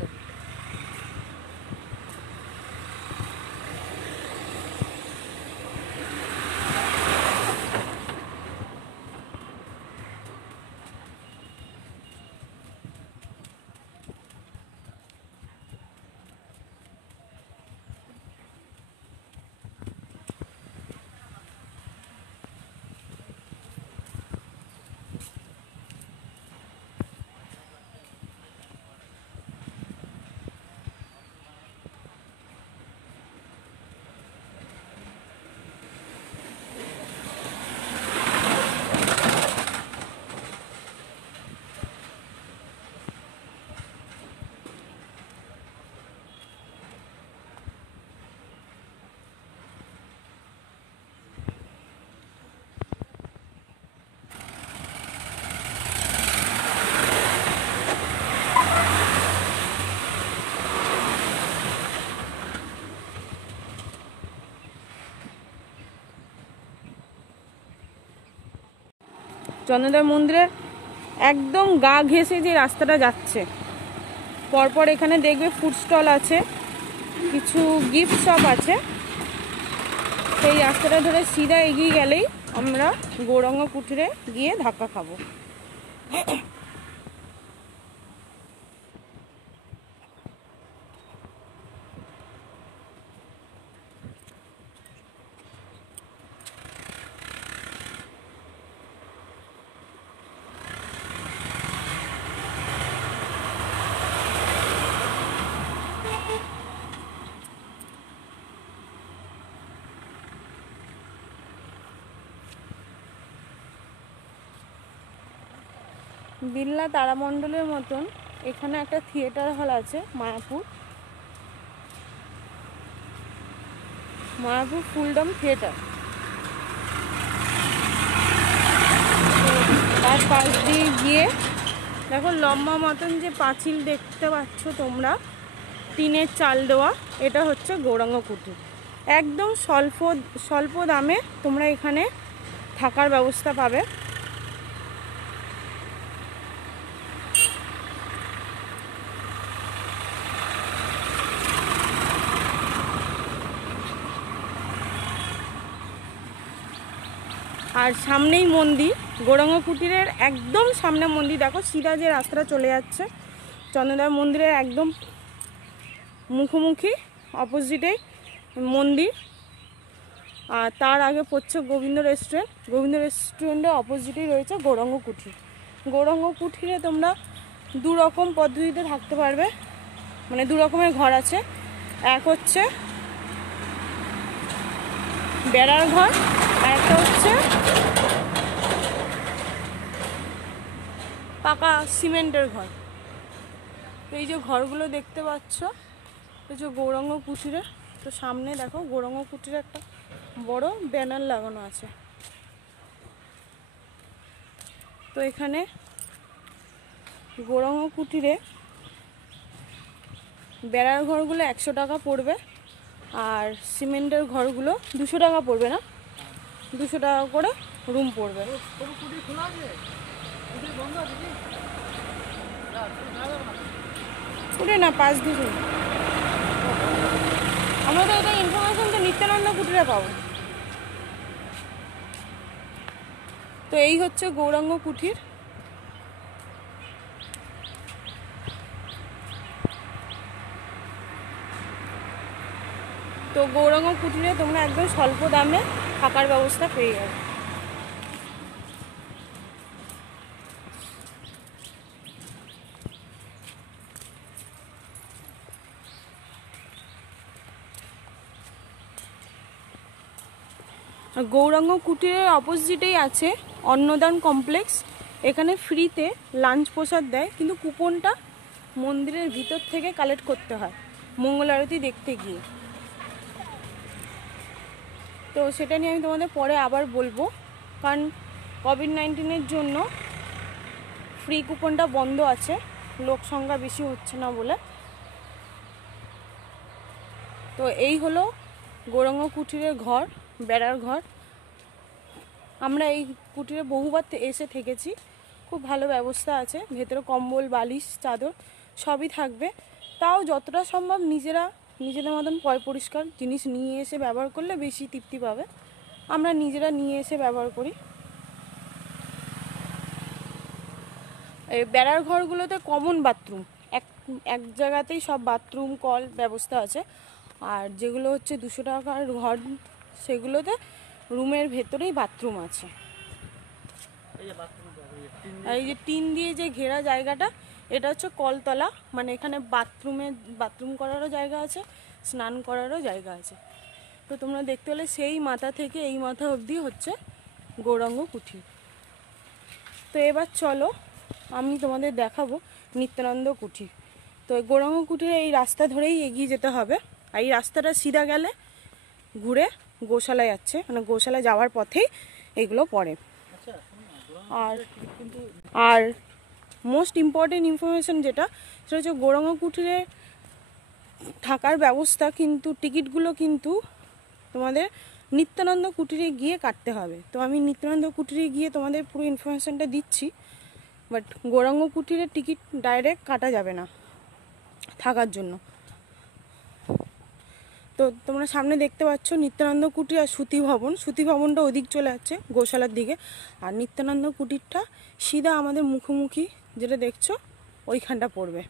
বছর। চন্দ্রদেব মন্দিরের একদম গা ঘেঁষে যে রাস্তাটা যাচ্ছে, পরপর এখানে দেখবে ফুড স্টল আছে, কিছু গিফট শপ আছে। সেই রাস্তাটা ধরে সিধা এগিয়ে গেলেই আমরা গৌরাঙ্গ কুটিরে গিয়ে ধাক্কা খাবো। বিড়লা তারামণ্ডলের মতন এখানে একটা থিয়েটার হল আছে, মায়াপুর ফুলডম থিয়েটার। তার পাশ দিয়ে গিয়ে দেখো লম্বা মতন যে পাঁচিল দেখতে পাচ্ছ তোমরা, টিনের চাল দেওয়া, এটা হচ্ছে গৌরাঙ্গ কুটির। একদম স্বল্প দামে তোমরা এখানে থাকার ব্যবস্থা পাবে। আর সামনেই মন্দির, গৌরাঙ্গ কুটিরের একদম সামনে মন্দির। দেখো সিধা যে রাস্তাটা চলে যাচ্ছে চন্দ্রদেব মন্দিরের একদম মুখোমুখি অপোজিটেই মন্দির। আর তার আগে পড়ছে গোবিন্দ রেস্টুরেন্টের অপোজিটেই রয়েছে গৌরাঙ্গ কুটির। গৌরাঙ্গ কুটিরে তোমরা দু রকম পদ্ধতিতে থাকতে পারবে, মানে দু রকমের ঘর আছে। এক হচ্ছে বেড়ার ঘর, আর একটা হচ্ছে পাকা সিমেন্টের ঘর। এই যে ঘরগুলো দেখতে পাচ্ছ, এই যে গৌরাঙ্গ কুটিরের, তো সামনে দেখো গৌরাঙ্গ কুটিরে একটা বড় ব্যানার লাগানো আছে। তো এখানে গৌরাঙ্গ কুটিরে বেড়ার ঘরগুলো 100 টাকা পড়বে, আর সিমেন্টের ঘরগুলো 200 টাকা পড়বে, না 200 টাকা করে রুম পড়বে। কুটির না, 5 দিন আমরা তো এটা ইনফরমেশন তো নিত্যানন্দ কুটিরে পাবো। তো এই হচ্ছে গৌরাঙ্গ কুটির। তো গৌরাঙ্গ কুটিরে তোমরা একদম স্বল্প দামে থাকার ব্যবস্থা পেয়ে যাবে। গৌরাঙ্গ কুটিরের অপোজিটেই আছে অন্নদান কমপ্লেক্স। এখানে ফ্রিতে লাঞ্চ প্রসাদ দেয়, কিন্তু কুপনটা মন্দিরের ভিতর থেকে কালেক্ট করতে হয় মঙ্গল আরতি দেখতে গিয়ে। তো সেটা নিয়ে আমি তোমাদের পরে আবার বলবো, কারণ কোভিড-19-এর জন্য ফ্রি কুপনটা বন্ধ আছে, লোক সংখ্যা বেশি হচ্ছে না বলে। তো এই হলো গৌরাঙ্গ কুটিরের ঘর, বেড়ার ঘর। আমরা এই কুটিরে বহুবার এসে থেকেছি, খুব ভালো ব্যবস্থা আছে, ভেতরে কম্বল, বালিশ, চাদর সবই থাকবে। তাও যতটা সম্ভব নিজেদের মতন পরিষ্কার জিনিস নিয়ে এসে ব্যবহার করলে বেশি তৃপ্তি পাবে। আমরা নিজেরা নিয়ে এসে ব্যবহার করি। এই বেড়ার ঘরগুলোতে কমন বাথরুম, এক জায়গাতেই সব বাথরুম কল ব্যবস্থা আছে। আর যেগুলো হচ্ছে 200 টাকার ঘর, সেগুলোতে রুমের ভেতরেই বাথরুম আছে। এই যে টিন দিয়ে যে ঘেরা জায়গাটা, এটা হচ্ছে কলতলা, মানে এখানে বাথরুম করারও জায়গা আছে, স্নান করারও জায়গা আছে। তো তোমরা দেখতে পেলে সেই মাথা থেকে এই মাথা অবধি হচ্ছে গৌরাঙ্গ কুঠির। তো এবার চলো আমি তোমাদের দেখাবো নিত্যানন্দ কুঠির। তো গৌরাঙ্গ কুঠিরে এই রাস্তা ধরেই এগিয়ে যেতে হবে। আর এই রাস্তাটা সিধা গেলে ঘুরে গোশালায় যাচ্ছে, মানে গোশালায় যাওয়ার পথেই এগুলো পড়ে। আর মোস্ট ইম্পর্টেন্ট ইনফরমেশন যেটা, সেটা হচ্ছে গৌরাঙ্গ কুঠিরে থাকার ব্যবস্থা কিন্তু, টিকিটগুলো কিন্তু তোমাদের নিত্যানন্দ কুঠিরে গিয়ে কাটতে হবে। তো আমি নিত্যানন্দ কুঠিরে গিয়ে তোমাদের পুরো ইনফরমেশনটা দিচ্ছি, বাট গৌরাঙ্গ কুঠিরের টিকিট ডাইরেক্ট কাটা যাবে না থাকার জন্য। তো তোমরা সামনে দেখতে পাচ্ছ নিত্যানন্দ কুটির আর শ্রুতি ভবন। শ্রুতি ভবনটা ওদিক চলে যাচ্ছে গোশালার দিকে, আর নিত্যানন্দ কুটিরটা সিধা আমাদের মুখোমুখি যেটা দেখছো ওইখানটা পড়বে।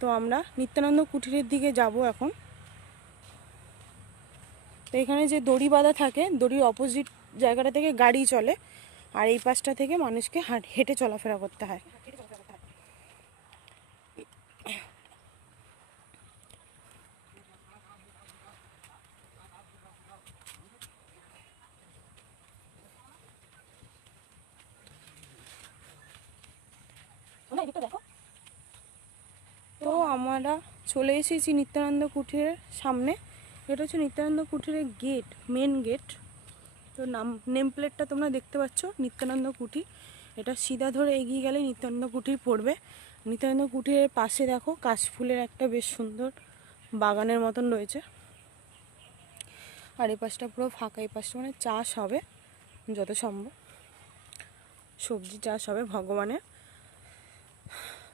তো আমরা নিত্যানন্দ কুটিরের দিকে যাব এখন। তো এখানে যে দড়ি বাঁধা থাকে, দড়ির অপোজিট জায়গাটা থেকে গাড়ি চলে, আর এই পাশটা থেকে মানুষকে হেঁটে চলাফেরা করতে হয়। তো আমরা চলে এসেছি নিত্যানন্দ কুঠিরের সামনে। এটা হচ্ছে নিত্যানন্দ কুঠিরের গেট, মেন গেট। তো নেম প্লেটটা তোমরা দেখতে পাচ্ছ, নিত্যানন্দ কুঠির। এটা সিধা ধরে এগিয়ে গেলে নিত্যানন্দ কুঠির পড়বে। নিত্যানন্দ কুঠিরের পাশে দেখো কাশফুলের একটা বেশ সুন্দর বাগানের মতন রয়েছে। আর এই পাশটা পুরো ফাঁকা, এই পাশটা মানে চাষ হবে যত সম্ভব, সবজি চাষ হবে ভগবানের।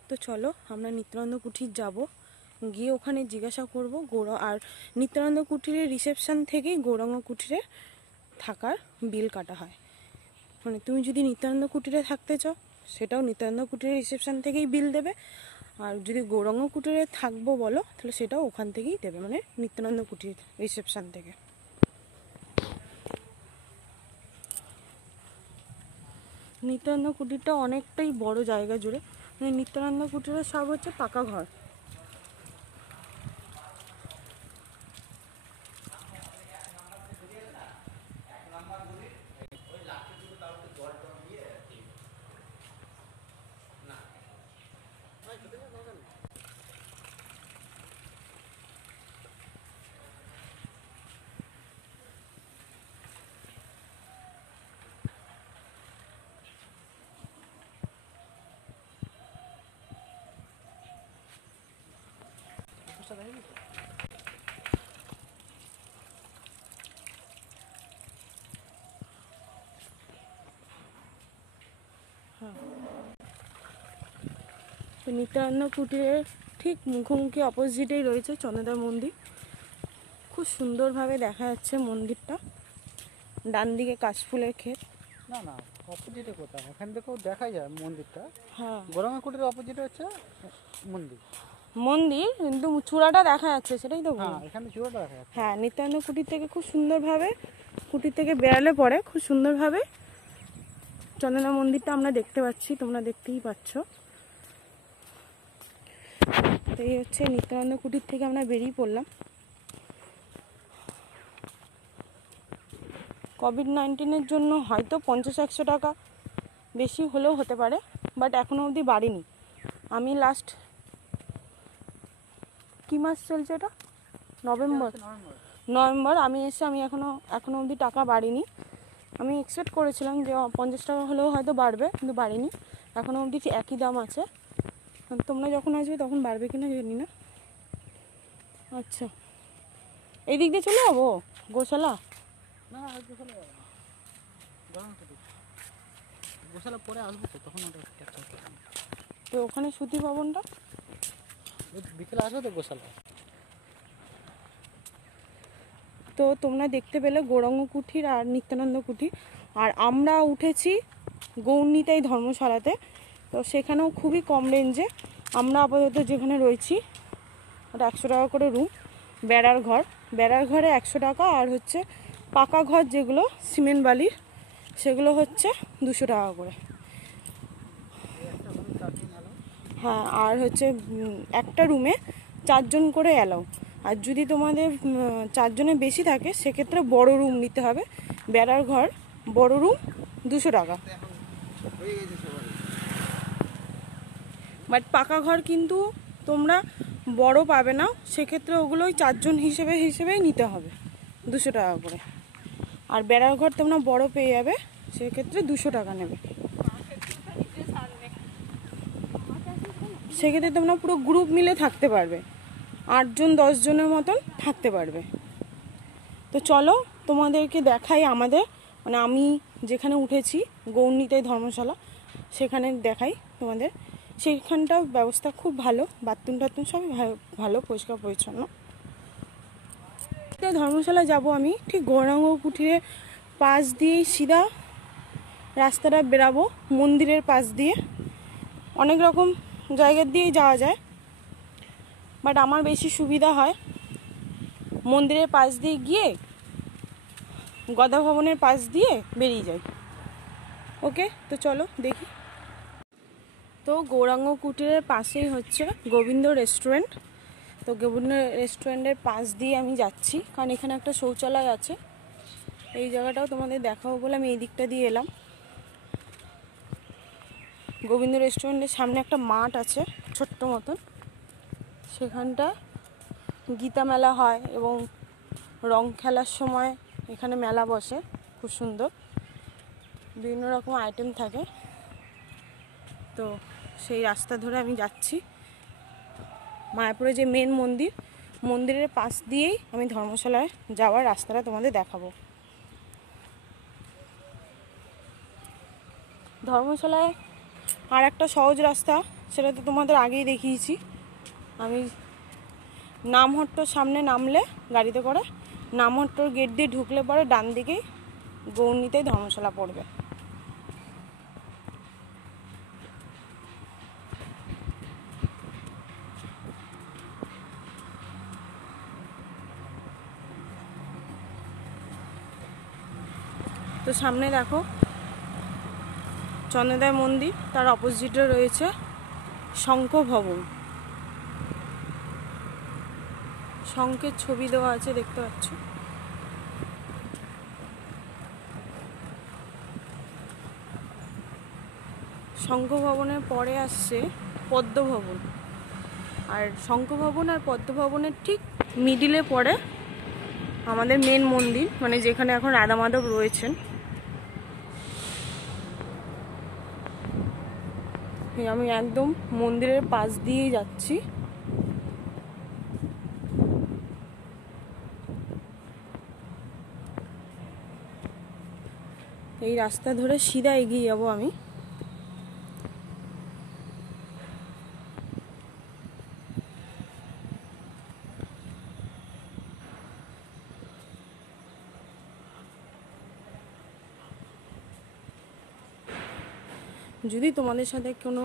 তো চলো আমরা নিত্যানন্দ কুঠির যাব, গিয়ে ওখানে জিজ্ঞাসা করবো আর নিত্যানন্দ কুঠিরের রিসেপশন থেকেই গৌরাঙ্গ কুঠিরে থাকার বিল কাটা হয়। মানে তুমি যদি নিত্যানন্দ কুঠিরে থাকতে চাও, সেটাও নিত্যানন্দ কুঠিরের রিসেপশন থেকেই বিল দেবে। আর যদি গৌরাঙ্গ কুঠিরে থাকবো বলো, তাহলে সেটাও ওখান থেকেই দেবে, মানে নিত্যানন্দ কুঠির রিসেপশন থেকে। নিত্যানন্দ কুঠিরটা অনেকটাই বড় জায়গা জুড়ে। মানে নিত্যানন্দ কুঠিরের সব হচ্ছে পাকা ঘর। তো নিত্যানন্দ কুটিরের ঠিক মুখোমুখি অপোজিটেই রয়েছে চন্দ্রদার মন্দির। খুব সুন্দরভাবে দেখা যাচ্ছে মন্দিরটা। ডান দিকে কাশফুলের ক্ষেত। না না, অপোজিটে কোথায়, এখান থেকেও দেখা যায় মন্দিরটা। হ্যাঁ, গৌরাঙ্গ কুটিরের অপোজিটে হচ্ছে মন্দির। মন্দির কিন্তু চূড়াটা দেখা যাচ্ছে, সেটাই তো। হ্যাঁ, এখানে চূড়াটা দেখা যাচ্ছে। হ্যাঁ, নিত্যানন্দ কুটির থেকে খুব সুন্দরভাবে, কুটির থেকে বেরালে পরে খুব সুন্দরভাবে চন্দ্রনাথ মন্দিরটা আমরা দেখতে পাচ্ছি, তোমরা দেখতেই পাচ্ছ। তো এই হচ্ছে নিত্যানন্দ কুটির থেকে আমরা বেরিয়ে পড়লাম। কোভিড-19 জন্য হয়তো 50-100 টাকা বেশি হলেও হতে পারে, বাট এখনো অবধি বাড়েনি। আমি লাস্ট কি মাস চলছে এটা, নভেম্বর আমি এসে আমি এখনো অবধি টাকা বাড়িনি। আমি এক্সপেক্ট করেছিলাম যে 50 টাকা হলেও হয়তো বাড়বে, কিন্তু বাড়েনি। এখনো অবধি একই দাম আছে। তোমরা যখন আসবে তখন বাড়বে কিনা জানি না। আচ্ছা, এই দিক দিয়ে চলে যাবো গোশালা? না, গোশালা পরে আসবো তো, তখন তো ওখানে শ্রুতি ভবনটা। বিকেলে আসবে তো গোশালা। তো তোমরা দেখতে পেলে গৌরাঙ্গ কুঠির আর নিত্যানন্দ কুঠির। আর আমরা উঠেছি গৌরনিতাই ধর্মশালাতে। তো সেখানেও খুবই কম রেঞ্জে আমরা আপাতত যেখানে রয়েছি ওটা 100 টাকা করে রুম। বেড়ার ঘরে 100 টাকা, আর হচ্ছে পাকা ঘর যেগুলো সিমেন্ট বালির সেগুলো হচ্ছে 200 টাকা করে। হ্যাঁ, আর হচ্ছে একটা রুমে 4 জন করে অ্যালাউ। আর যদি তোমাদের 4 জনের বেশি থাকে সেক্ষেত্রে বড় রুম নিতে হবে। বেড়ার ঘর বড় রুম 200 টাকা। বাট পাকা ঘর কিন্তু তোমরা বড় পাবে না, সেক্ষেত্রে ওগুলো ওই 4 জন হিসেবেই নিতে হবে 200 টাকা করে। আর বেড়ার ঘর তোমরা বড় পেয়ে যাবে, সেক্ষেত্রে 200 টাকা নেবে। সেক্ষেত্রে তোমরা পুরো গ্রুপ মিলে থাকতে পারবে, 8 জন 10 জনের মতন থাকতে পারবে। তো চলো তোমাদেরকে দেখাই আমাদের, মানে আমি যেখানে উঠেছি গৌরনিতাই ধর্মশালা, সেখানে দেখাই তোমাদের। সেইখানটাও ব্যবস্থা খুব ভালো, বাথরুম টাথরুম সবই ভালো, পরিষ্কার পরিচ্ছন্ন। ধর্মশালা যাব আমি ঠিক গৌরাঙ্গ কুঠিরের পাশ দিয়েই সিধা রাস্তাটা বেরাবো, মন্দিরের পাশ দিয়ে। অনেক রকম জায়গা দিয়েই যাওয়া যায়, বাট আমার বেশি সুবিধা হয় মন্দিরের পাশ দিয়ে গিয়ে গদা ভবনের পাশ দিয়ে বেরিয়ে যাই। ওকে, তো চলো দেখি। তো গৌরাঙ্গ কুটিরের পাশেই হচ্ছে গোবিন্দ রেস্টুরেন্ট। তো গোবিন্দ রেস্টুরেন্টের পাশ দিয়ে আমি যাচ্ছি, কারণ এখানে একটা শৌচালয় আছে। এই জায়গাটাও তোমাদের দেখাবো বলে আমি এই দিকটা দিয়ে এলাম। গোবিন্দ রেস্টুরেন্টের সামনে একটা মাঠ আছে ছোট্ট মতন, সেখানটা গীতা মেলা হয় এবং রং খেলার সময় এখানে মেলা বসে, খুব সুন্দর, বিভিন্ন রকম আইটেম থাকে। তো সেই রাস্তা ধরে আমি যাচ্ছি মায়াপুরে যে মেন মন্দিরের পাশ দিয়েই আমি ধর্মশালায় যাওয়ার রাস্তাটা তোমাদের দেখাবো। ধর্মশালায় আর একটা সহজ রাস্তা, সেটা তো তোমাদের আগেই দেখিয়েছি। আমি নামহট্টর সামনে নামলে গাড়িতে করে, নামহট্টর গেট দিয়ে ঢুকলে পরে ডান দিকেই গৌরনিতাই ধর্মশালা পড়বে। তো সামনে দেখো চন্দ্রোদয় মন্দির, তার অপোজিটে রয়েছে শঙ্খ ভবন। শঙ্খের ছবি দেওয়া আছে, দেখতে পাচ্ছ। শঙ্খ ভবনের পরে আসছে পদ্ম ভবন, আর শঙ্খ ভবন আর পদ্ম ভবনের ঠিক মিডিলে পড়ে আমাদের মেন মন্দির, মানে যেখানে এখন রাধা মাধব রয়েছেন। আমি একদম মন্দিরের পাশ দিয়েই যাচ্ছি। এই রাস্তা ধরে সিধা এগিয়ে যাব আমি। যদি তোমাদের সাথে কোনো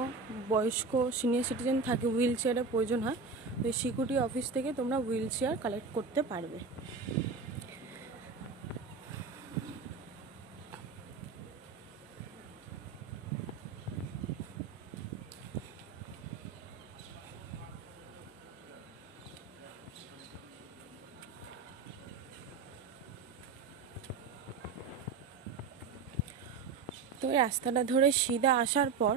বয়স্ক সিনিয়র সিটিজেন থাকে, হুইল চেয়ারের প্রয়োজন হয়, তো সিকিউরিটি অফিস থেকে তোমরা হুইল চেয়ার কালেক্ট করতে পারবে। তো রাস্তাটা ধরে সিধা আসার পর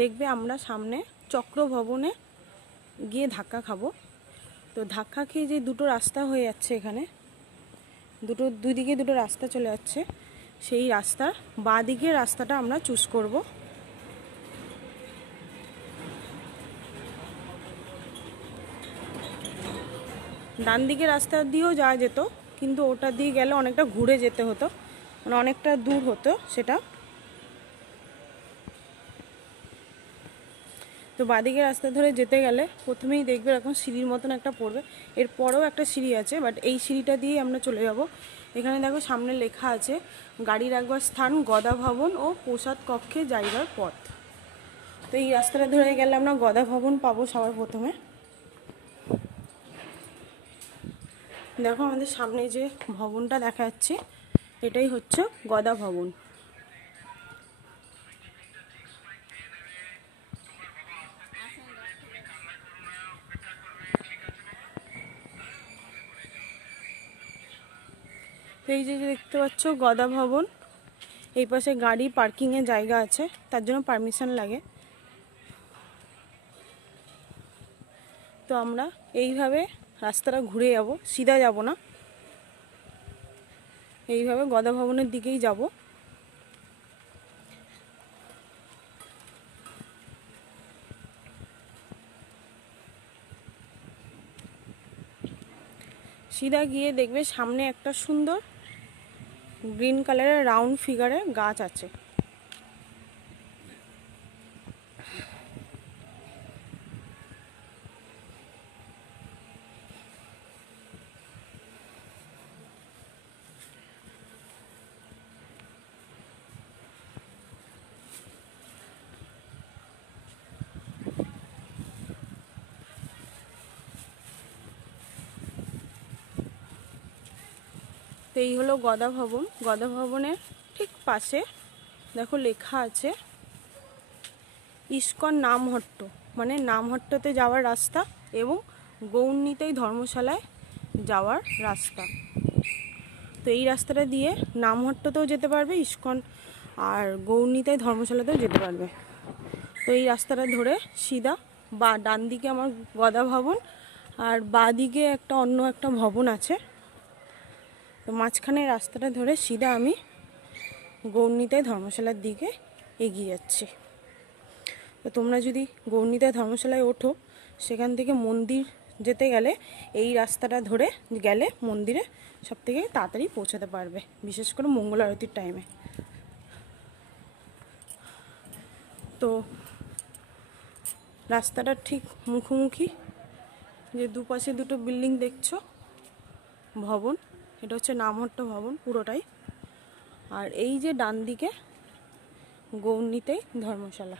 দেখবে আমরা সামনে চক্র ভবনে গিয়ে ধাক্কা খাবো। তো ধাক্কা খেয়ে যে দুটো রাস্তা হয়ে যাচ্ছে এখানে, দুই দিকে দুটো রাস্তা চলে যাচ্ছে, সেই রাস্তার বাঁ দিকের রাস্তাটা আমরা চুজ করব। ডান দিকের রাস্তা দিয়েও যাওয়া যেত, কিন্তু ওটা দিয়ে গেলে অনেকটা ঘুরে যেতে হতো, মানে অনেকটা দূর হতো সেটা। তো বাঁদিকে রাস্তা ধরে যেতে গেলে প্রথমেই দেখবে এরকম সিঁড়ির মতন একটা পড়বে, এরপরেও একটা সিঁড়ি আছে, বাট এই সিঁড়িটা দিয়েই আমরা চলে যাব। এখানে দেখো সামনে লেখা আছে গাড়ি রাখবার স্থান, গদা ভবন ও প্রসাদ কক্ষে যাইবার পথ। তো এই রাস্তাটা ধরে গেলে আমরা গদা ভবন পাবো সবার প্রথমে। দেখো আমাদের সামনে যে ভবনটা দেখা যাচ্ছে এটাই হচ্ছে গদা ভবন। এই যে দেখতে পাচ্ছ গদা ভবন, এই পাশে গাড়ি পার্কিংয়ের জায়গা আছে, তার জন্য পারমিশন লাগে। তো আমরা এইভাবে রাস্তাটা ঘুরে যাব, সিধা যাব না, এইভাবে গদা ভবনের দিকেই যাব। সিধা গিয়ে দেখবে সামনে একটা সুন্দর গ্রিন কালারের রাউন্ড ফিগারের গাছ আছে। তো এই হলো গদা ভবন। গদা ভবনের ঠিক পাশে দেখো লেখা আছে ইস্কন নামহট্ট, মানে নামহট্টতে যাওয়ার রাস্তা এবং গৌরনিতাই ধর্মশালায় যাওয়ার রাস্তা। তো এই রাস্তাটা দিয়ে নামহট্টতেও যেতে পারবে ইস্কন, আর গৌরনিতাই ধর্মশালাতেও যেতে পারবে। তো এই রাস্তাটা ধরে সিধা বা ডান দিকে আমার গদা ভবন, আর বাঁ দিকে একটা অন্য একটা ভবন আছে। তো মাঝখানে রাস্তাটা ধরে সিধা আমি গৌরনিতাই ধর্মশালার দিকে এগিয়ে যাচ্ছি। তো তোমরা যদি গৌরনিতাই ধর্মশালায় ওঠো, সেখান থেকে মন্দির যেতে গেলে এই রাস্তাটা ধরে গেলে মন্দিরে সব থেকে তাড়াতাড়ি পৌঁছাতে পারবে, বিশেষ করে মঙ্গল আরতির টাইমে। তো রাস্তাটার ঠিক মুখোমুখি যে দুপাশে দুটো বিল্ডিং দেখছো ভবন, এটা হচ্ছে নামহট্ট ভবন পুরোটাই। আর এই যে ডান দিকে গৌরনিতাই ধর্মশালা।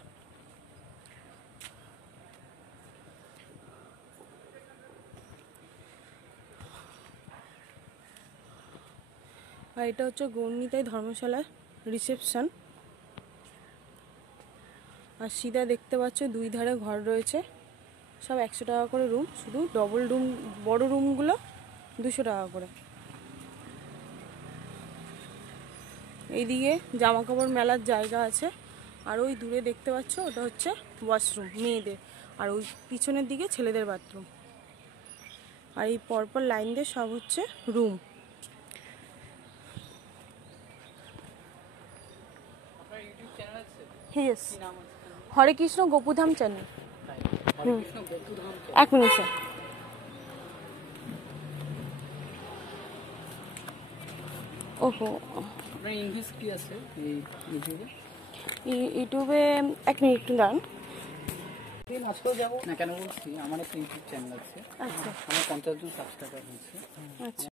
আর এটা হচ্ছে গৌরনিতাই ধর্মশালার রিসেপশন। আর সিধা দেখতে পাচ্ছ দুই ধারে ঘর রয়েছে, সব 100 টাকা করে রুম, শুধু ডবল রুম বড় রুমগুলো 200 টাকা করে। এইদিকে জামা কাপড় মেলার জায়গা আছে, আর ওই দূরে দেখতে পাচ্ছ ওটা হচ্ছে ওয়াশরুম মেয়েদের, আর ওই পিছনের দিকে ছেলেদের বাথরুম। আর এই পরপর লাইন দিয়ে সব হচ্ছে রুম। ইয়েস, হরে কৃষ্ণ গোপুধাম চ্যানেল। এক মিনিট স্যার। ওহো, আপনার ইংলিশ কি আছে এই ইউটিউবে? ইউটিউবে এক মিনিট একটু দাঁড়ান। আজকেও যাবো না কেন বলছি, আমার একটা ইউটিউব চ্যানেল আছে। আচ্ছা, আমার 50 জন সাবস্ক্রাইবার হয়েছে। আচ্ছা।